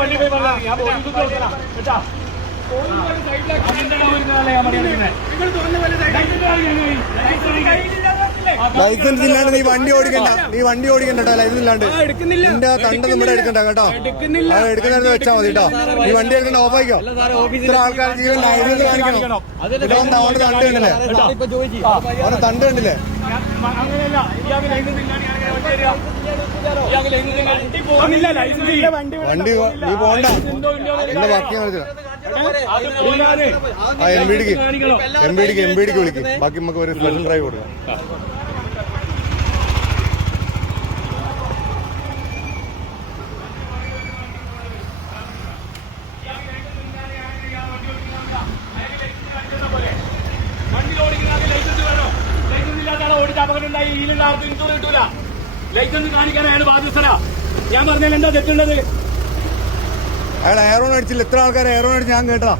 വണ്ടി പോയി പറഞ്ഞാൽ ഞാൻ കേട്ടാ ലൈസൻസ് ഇല്ലാണ്ട് നീ വണ്ടി ഓടിക്കണ്ട കേട്ടോ. ലൈസൻസ് ഇല്ലാണ്ട് നിന്റെ തണ്ട നമ്മുടെ എടുക്കണ്ട കേട്ടോ. എടുക്കുന്നിടത്ത് വെച്ചാൽ മതി കേട്ടോ. നീ വണ്ടി എടുക്കണ്ട, ഓഫായിക്കോ. ഇത്ര ആൾക്കാർ ജീവൻ ലൈസൻസ് കാണിക്കണം. അവന്റെ തണ്ട് കണ്ടില്ലേ? അവന്റെ തണ്ട് കണ്ടില്ലേ? അങ്ങനെയല്ല, വണ്ടി നീ പോണ്ട. എന്റെ ബാക്കി കാണിച്ചില്ല. എം ബി ഡിക്ക് വിളിക്കും. ബാക്കി നമുക്ക് ഒരു സ്പെഷ്യൽ ഡ്രൈവ് കൊടുക്കാം. അപകടമുണ്ടായി ഇതിലുള്ള ആർക്ക് ഇൻഷൂർ കിട്ടൂല. ലൈസൻസ് കാണിക്കാനാണ് ബാധ്യസ്ഥന. ഞാൻ പറഞ്ഞാൽ എന്താ തെറ്റുള്ളത്? അയാൾ എയറോൺ അടിച്ചില്ല. എത്ര ആൾക്കാർ എയറോൺ അടിച്ച് ഞാൻ കേട്ടാ.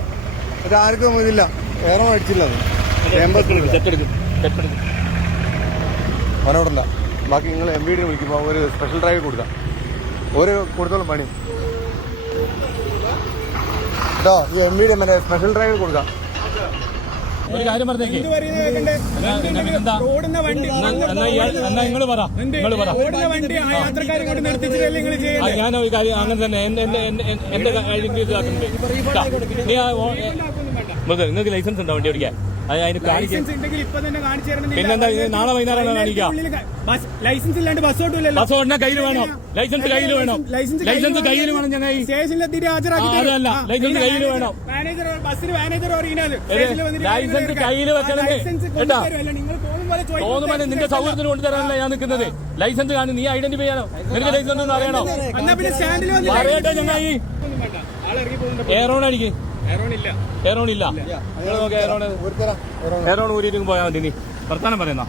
അത് ആർക്കും ഇതില്ല, എയറോൺ അടിച്ചില്ല. അവനോടല്ല. ബാക്കി നിങ്ങൾ എം ബി ഡി വിളിക്കുമ്പോൾ ഒരു സ്പെഷ്യൽ ഡ്രൈവ് കൊടുക്കാം. ഒരു കൊടുത്തോളം പണി കേട്ടോ. ഈ M B D special drive കൊടുക്കാം. ഒരു കാര്യം പറഞ്ഞേക്ക്, ഞാൻ ഒരു കാര്യം അങ്ങനെ തന്നെ എന്റെ നിങ്ങൾക്ക് ലൈസൻസ് ഉണ്ടോ വണ്ടി ഓടിക്കാൻ? അതിന് പിന്നെന്താ നാളെ വൈകുന്നേരം കാണിക്കാം. ലൈസൻസ് ഇല്ലാണ്ട് ബസ് ഓടില്ലല്ലോ. ബസ് ഓടിന കയ്യിൽ വേണം, ലൈസൻസ് കയ്യിൽ വേണം. ലൈസൻസ് കയ്യിൽ വേണം. ഞങ്ങൾ സ്റ്റേഷനിലെത്തിയിട്ട് ഹാജരാക്കി. അതല്ല, ലൈസൻസ് കയ്യിൽ വേണം. മാനേജർ ബസ്സിന് മാനേജർ ലൈസൻസ് കയ്യിൽ വെക്കണം കേട്ടാ. തോന്നുമ്പോൾ നിന്റെ സൗകര്യത്തിന് കൊണ്ടുതരാനല്ല ഞാൻ നിൽക്കുന്നത്. ലൈസൻസ് കാണും, നീ ഐഡന്റിഫൈ ചെയ്യണോ? നിനക്ക് ലൈസൻസ് ഒന്നും അറിയണോ? പറയട്ടെ. ഞങ്ങൾ ഈ എയറോൺ അടിക്കും. എയറോൺ ഇല്ല. എയറോൺ ഊരിയിട്ട് പോയാൽ മതി. നീ വർത്താനം പറയുന്ന